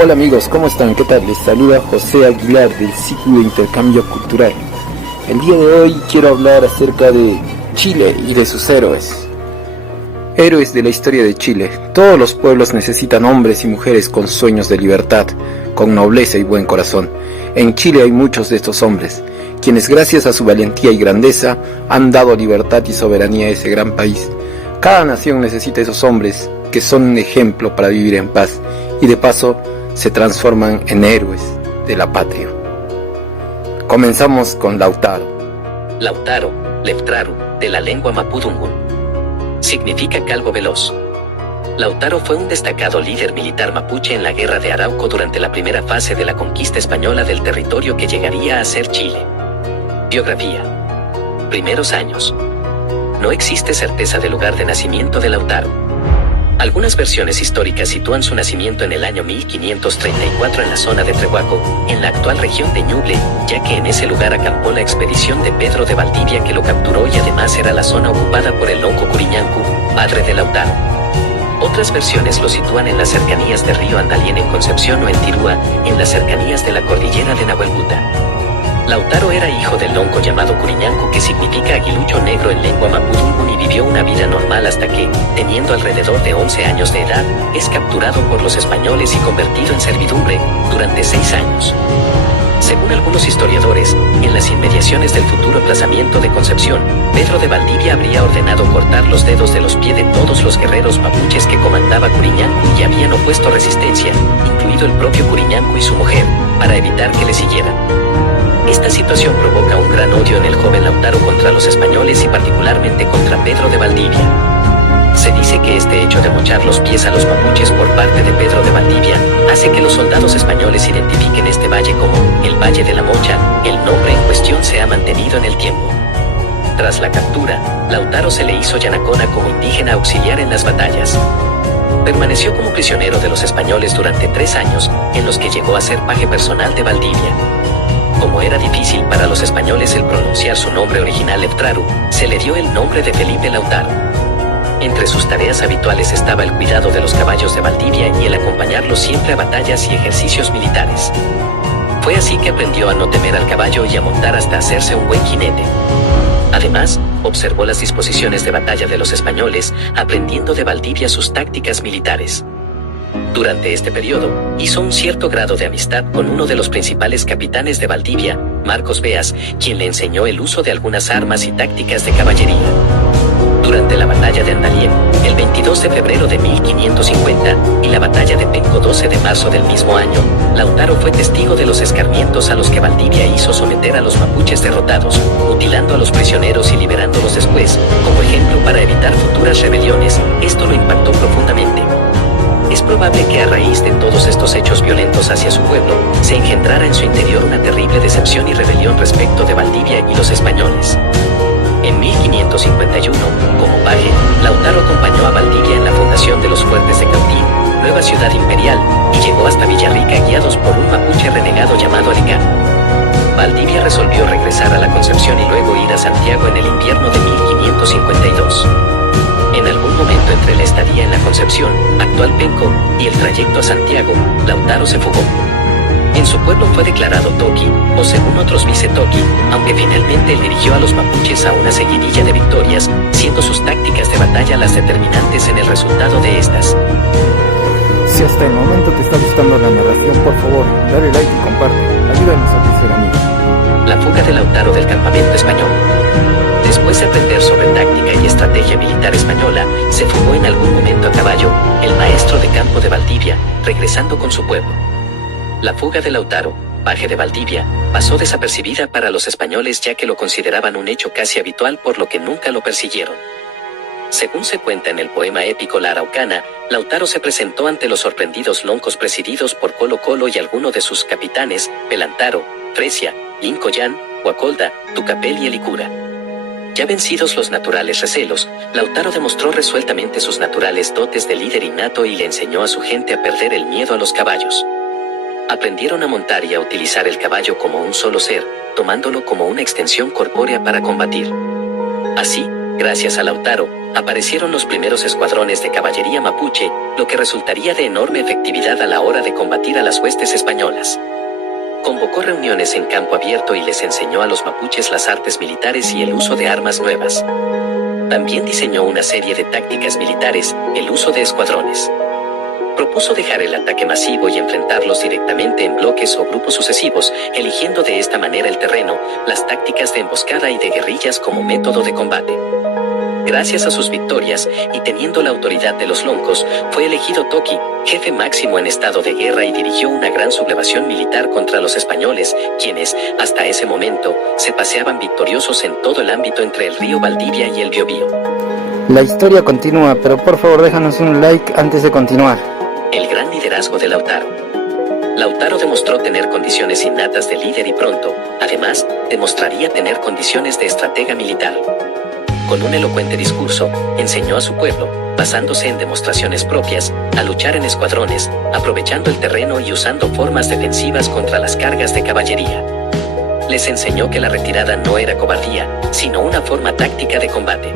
Hola amigos, ¿cómo están? ¿Qué tal? Les saluda José Aguilar del ciclo de intercambio cultural. El día de hoy quiero hablar acerca de Chile y de sus héroes. Héroes de la historia de Chile. Todos los pueblos necesitan hombres y mujeres con sueños de libertad, con nobleza y buen corazón. En Chile hay muchos de estos hombres, quienes gracias a su valentía y grandeza han dado libertad y soberanía a ese gran país. Cada nación necesita esos hombres que son un ejemplo para vivir en paz y de paso se transforman en héroes de la patria. Comenzamos con Lautaro. Lautaro, Leftraru, de la lengua mapudungun. Significa calvo veloz. Lautaro fue un destacado líder militar mapuche en la Guerra de Arauco durante la primera fase de la conquista española del territorio que llegaría a ser Chile. Biografía. Primeros años. No existe certeza del lugar de nacimiento de Lautaro. Algunas versiones históricas sitúan su nacimiento en el año 1534 en la zona de Trehuaco, en la actual región de Ñuble, ya que en ese lugar acampó la expedición de Pedro de Valdivia que lo capturó y además era la zona ocupada por el lonco Curiñancu, padre de Lautaro. Otras versiones lo sitúan en las cercanías de Río Andalién en Concepción o en Tirúa, en las cercanías de la cordillera de Nahuelbuta. Lautaro era hijo del lonco llamado Curiñancu, que significa aguilucho negro en lengua mapudungun, y vivió una vida normal hasta que, teniendo alrededor de 11 años de edad, es capturado por los españoles y convertido en servidumbre durante 6 años. Según algunos historiadores, en las inmediaciones del futuro emplazamiento de Concepción, Pedro de Valdivia habría ordenado cortar los dedos de los pies de todos los guerreros mapuches que comandaba Curiñancu y habían opuesto resistencia, incluido el propio Curiñancu y su mujer, para evitar que le siguieran. Esta situación provoca un gran odio en el joven Lautaro contra los españoles y particularmente contra Pedro de Valdivia. Se dice que este hecho de mochar los pies a los mapuches por parte de Pedro de Valdivia hace que los soldados españoles identifiquen este valle como el Valle de la Mocha. El nombre en cuestión se ha mantenido en el tiempo. Tras la captura, Lautaro se le hizo Yanacona como indígena auxiliar en las batallas. Permaneció como prisionero de los españoles durante 3 años, en los que llegó a ser paje personal de Valdivia. Como era difícil para los españoles el pronunciar su nombre original Leftraru, se le dio el nombre de Felipe Lautaro. Entre sus tareas habituales estaba el cuidado de los caballos de Valdivia y el acompañarlos siempre a batallas y ejercicios militares. Fue así que aprendió a no temer al caballo y a montar hasta hacerse un buen jinete. Además, observó las disposiciones de batalla de los españoles, aprendiendo de Valdivia sus tácticas militares. Durante este periodo, hizo un cierto grado de amistad con uno de los principales capitanes de Valdivia, Marcos Beas, quien le enseñó el uso de algunas armas y tácticas de caballería. Durante la batalla de Andalién, el 22 de febrero de 1550, y la batalla de Penco 12 de marzo del mismo año, Lautaro fue testigo de los escarmientos a los que Valdivia hizo someter a los mapuches derrotados, mutilando a los prisioneros y liberándolos después, como ejemplo para evitar futuras rebeliones. Esto lo impactó profundamente. Es probable que a raíz de todos estos hechos violentos hacia su pueblo, se engendrara en su interior una terrible decepción y rebelión respecto de Valdivia y los españoles. En 1551, como paje, Lautaro acompañó a Valdivia en la fundación de los fuertes de Cautín, nueva ciudad imperial, y llegó hasta Villarrica guiados por un mapuche renegado llamado Alicán. Valdivia resolvió regresar a la Concepción y luego ir a Santiago en el invierno de 1552. En algún momento entre la estadía en la Concepción, actual Penco, y el trayecto a Santiago, Lautaro se fugó. En su pueblo fue declarado Toqui, o según otros Vice Toqui, aunque finalmente él dirigió a los mapuches a una seguidilla de victorias, siendo sus tácticas de batalla las determinantes en el resultado de estas. Si hasta el momento te está gustando la narración, por favor, dale like y comparte. Ayúdanos a crecer, amigos. La fuga de Lautaro del campamento español. Después de aprender sobre táctica y estrategia militar española, se fugó en algún momento a caballo, el maestro de campo de Valdivia, regresando con su pueblo. La fuga de Lautaro, paje de Valdivia, pasó desapercibida para los españoles ya que lo consideraban un hecho casi habitual, por lo que nunca lo persiguieron. Según se cuenta en el poema épico La Araucana, Lautaro se presentó ante los sorprendidos loncos presididos por Colo Colo y alguno de sus capitanes, Pelantaro, Fresia, Lincollán, Huacolda, Tucapel y Elicura. Ya vencidos los naturales recelos, Lautaro demostró resueltamente sus naturales dotes de líder innato y le enseñó a su gente a perder el miedo a los caballos. Aprendieron a montar y a utilizar el caballo como un solo ser, tomándolo como una extensión corpórea para combatir. Así, Gracias a Lautaro, aparecieron los primeros escuadrones de caballería mapuche, lo que resultaría de enorme efectividad a la hora de combatir a las huestes españolas. Convocó reuniones en campo abierto y les enseñó a los mapuches las artes militares y el uso de armas nuevas. También diseñó una serie de tácticas militares, el uso de escuadrones. Propuso dejar el ataque masivo y enfrentarlos directamente en bloques o grupos sucesivos, eligiendo de esta manera el terreno, las tácticas de emboscada y de guerrillas como método de combate. Gracias a sus victorias, y teniendo la autoridad de los loncos, fue elegido Toki, jefe máximo en estado de guerra, y dirigió una gran sublevación militar contra los españoles, quienes, hasta ese momento, se paseaban victoriosos en todo el ámbito entre el río Valdivia y el Biobío. La historia continúa, pero por favor déjanos un like antes de continuar. El gran liderazgo de Lautaro. Lautaro demostró tener condiciones innatas de líder y pronto, además, demostraría tener condiciones de estratega militar. Con un elocuente discurso, enseñó a su pueblo, basándose en demostraciones propias, a luchar en escuadrones, aprovechando el terreno y usando formas defensivas contra las cargas de caballería. Les enseñó que la retirada no era cobardía, sino una forma táctica de combate.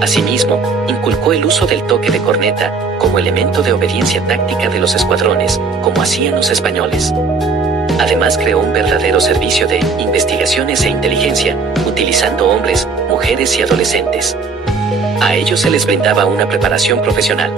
Asimismo, inculcó el uso del toque de corneta, como elemento de obediencia táctica de los escuadrones, como hacían los españoles. Además, creó un verdadero servicio de investigaciones e inteligencia, utilizando hombres, mujeres y adolescentes. A ellos se les brindaba una preparación profesional.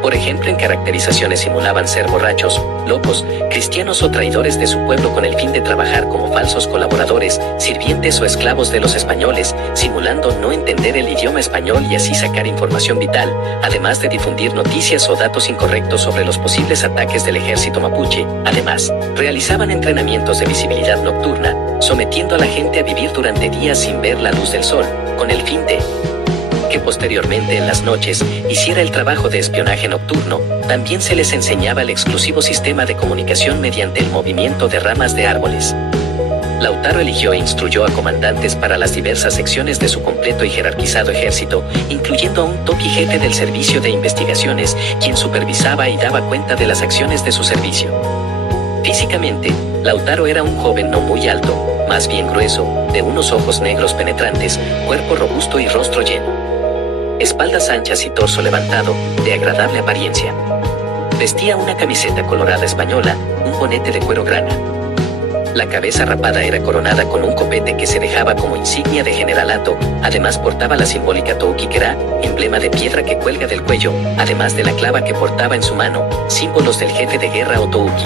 Por ejemplo, en caracterizaciones simulaban ser borrachos, locos, cristianos o traidores de su pueblo con el fin de trabajar como falsos colaboradores, sirvientes o esclavos de los españoles, simulando no entender el idioma español y así sacar información vital, además de difundir noticias o datos incorrectos sobre los posibles ataques del ejército mapuche. Además, realizaban entrenamientos de visibilidad nocturna, sometiendo a la gente a vivir durante días sin ver la luz del sol, con el fin de que posteriormente en las noches hiciera el trabajo de espionaje nocturno. También se les enseñaba el exclusivo sistema de comunicación mediante el movimiento de ramas de árboles. Lautaro eligió e instruyó a comandantes para las diversas secciones de su completo y jerarquizado ejército, incluyendo a un Toki jefe del servicio de investigaciones, quien supervisaba y daba cuenta de las acciones de su servicio. Físicamente, Lautaro era un joven no muy alto, más bien grueso, de unos ojos negros penetrantes, cuerpo robusto y rostro lleno. Espaldas anchas y torso levantado, de agradable apariencia. Vestía una camiseta colorada española, un bonete de cuero grana. La cabeza rapada era coronada con un copete que se dejaba como insignia de generalato, además portaba la simbólica touquikera, emblema de piedra que cuelga del cuello, además de la clava que portaba en su mano, símbolos del jefe de guerra o touki.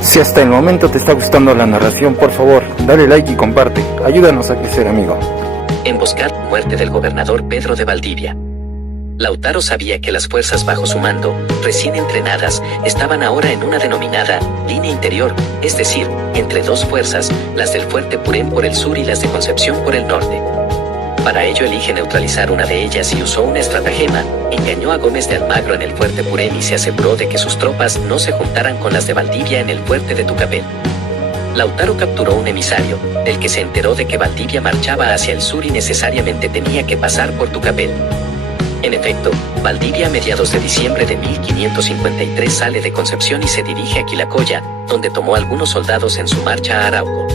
Si hasta el momento te está gustando la narración, por favor, dale like y comparte, ayúdanos a crecer, amigo. Emboscada, muerte del gobernador Pedro de Valdivia. Lautaro sabía que las fuerzas bajo su mando, recién entrenadas, estaban ahora en una denominada línea interior, es decir, entre dos fuerzas, las del fuerte Purén por el sur y las de Concepción por el norte. Para ello elige neutralizar una de ellas y usó una estratagema, engañó a Gómez de Almagro en el fuerte Purén y se aseguró de que sus tropas no se juntaran con las de Valdivia en el fuerte de Tucapel. Lautaro capturó un emisario, del que se enteró de que Valdivia marchaba hacia el sur y necesariamente tenía que pasar por Tucapel. En efecto, Valdivia a mediados de diciembre de 1553 sale de Concepción y se dirige a Quilacoya, donde tomó algunos soldados en su marcha a Arauco.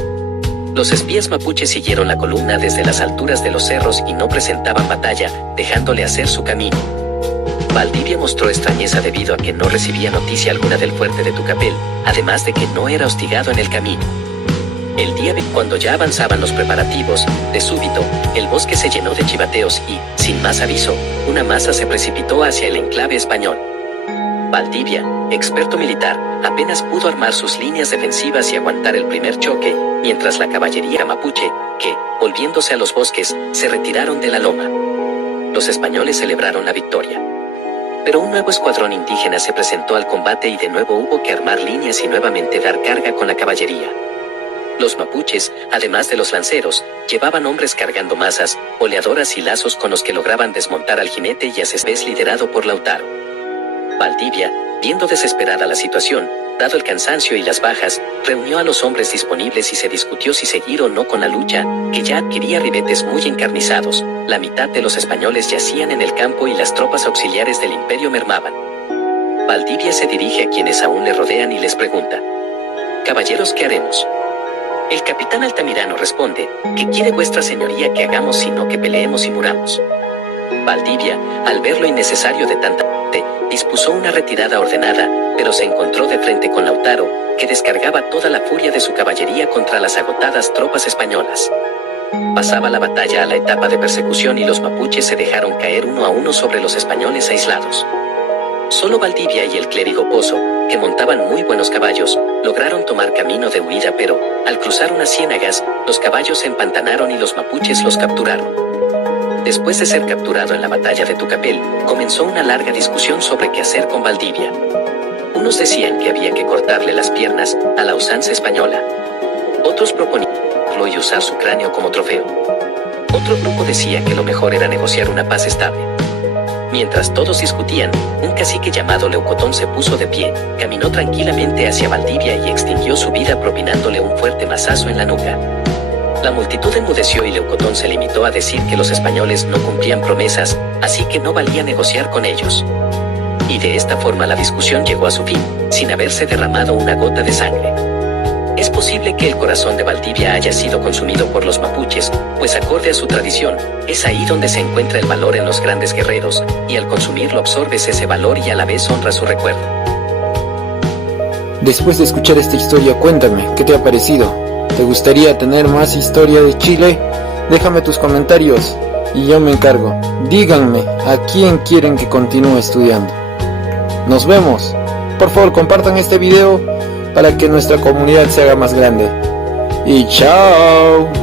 Los espías mapuches siguieron la columna desde las alturas de los cerros y no presentaban batalla, dejándole hacer su camino. Valdivia mostró extrañeza debido a que no recibía noticia alguna del fuerte de Tucapel, además de que no era hostigado en el camino. El día cuando ya avanzaban los preparativos, de súbito, el bosque se llenó de chivateos y, sin más aviso, una masa se precipitó hacia el enclave español. Valdivia, experto militar, apenas pudo armar sus líneas defensivas y aguantar el primer choque, mientras la caballería mapuche, que, volviéndose a los bosques, se retiraron de la loma. Los españoles celebraron la victoria. Pero un nuevo escuadrón indígena se presentó al combate y de nuevo hubo que armar líneas y nuevamente dar carga con la caballería. Los mapuches, además de los lanceros, llevaban hombres cargando mazas, oleadoras y lazos con los que lograban desmontar al jinete y a Céspedes liderado por Lautaro. Valdivia, viendo desesperada la situación, dado el cansancio y las bajas, reunió a los hombres disponibles y se discutió si seguir o no con la lucha, que ya adquiría ribetes muy encarnizados. La mitad de los españoles yacían en el campo y las tropas auxiliares del imperio mermaban. Valdivia se dirige a quienes aún le rodean y les pregunta: «Caballeros, ¿qué haremos?». El capitán Altamirano responde, ¿qué quiere vuestra señoría que hagamos sino que peleemos y muramos? Valdivia, al ver lo innecesario de tanta gente, dispuso una retirada ordenada, pero se encontró de frente con Lautaro, que descargaba toda la furia de su caballería contra las agotadas tropas españolas. Pasaba la batalla a la etapa de persecución y los mapuches se dejaron caer uno a uno sobre los españoles aislados. Solo Valdivia y el clérigo Pozo, que montaban muy buenos caballos, lograron tomar camino de huida, pero, al cruzar unas ciénagas, los caballos se empantanaron y los mapuches los capturaron. Después de ser capturado en la batalla de Tucapel, comenzó una larga discusión sobre qué hacer con Valdivia. Unos decían que había que cortarle las piernas, a la usanza española. Otros proponían y usar su cráneo como trofeo. Otro grupo decía que lo mejor era negociar una paz estable. Mientras todos discutían, un cacique llamado Leucotón se puso de pie, caminó tranquilamente hacia Valdivia y extinguió su vida propinándole un fuerte mazazo en la nuca. La multitud enmudeció y Leucotón se limitó a decir que los españoles no cumplían promesas, así que no valía negociar con ellos. Y de esta forma la discusión llegó a su fin, sin haberse derramado una gota de sangre. Es posible que el corazón de Valdivia haya sido consumido por los mapuches, pues acorde a su tradición, es ahí donde se encuentra el valor en los grandes guerreros, y al consumirlo absorbes ese valor y a la vez honras su recuerdo. Después de escuchar esta historia, cuéntame, ¿qué te ha parecido? ¿Te gustaría tener más historia de Chile? Déjame tus comentarios y yo me encargo. Díganme a quién quieren que continúe estudiando. Nos vemos. Por favor, compartan este video para que nuestra comunidad se haga más grande. Y chao.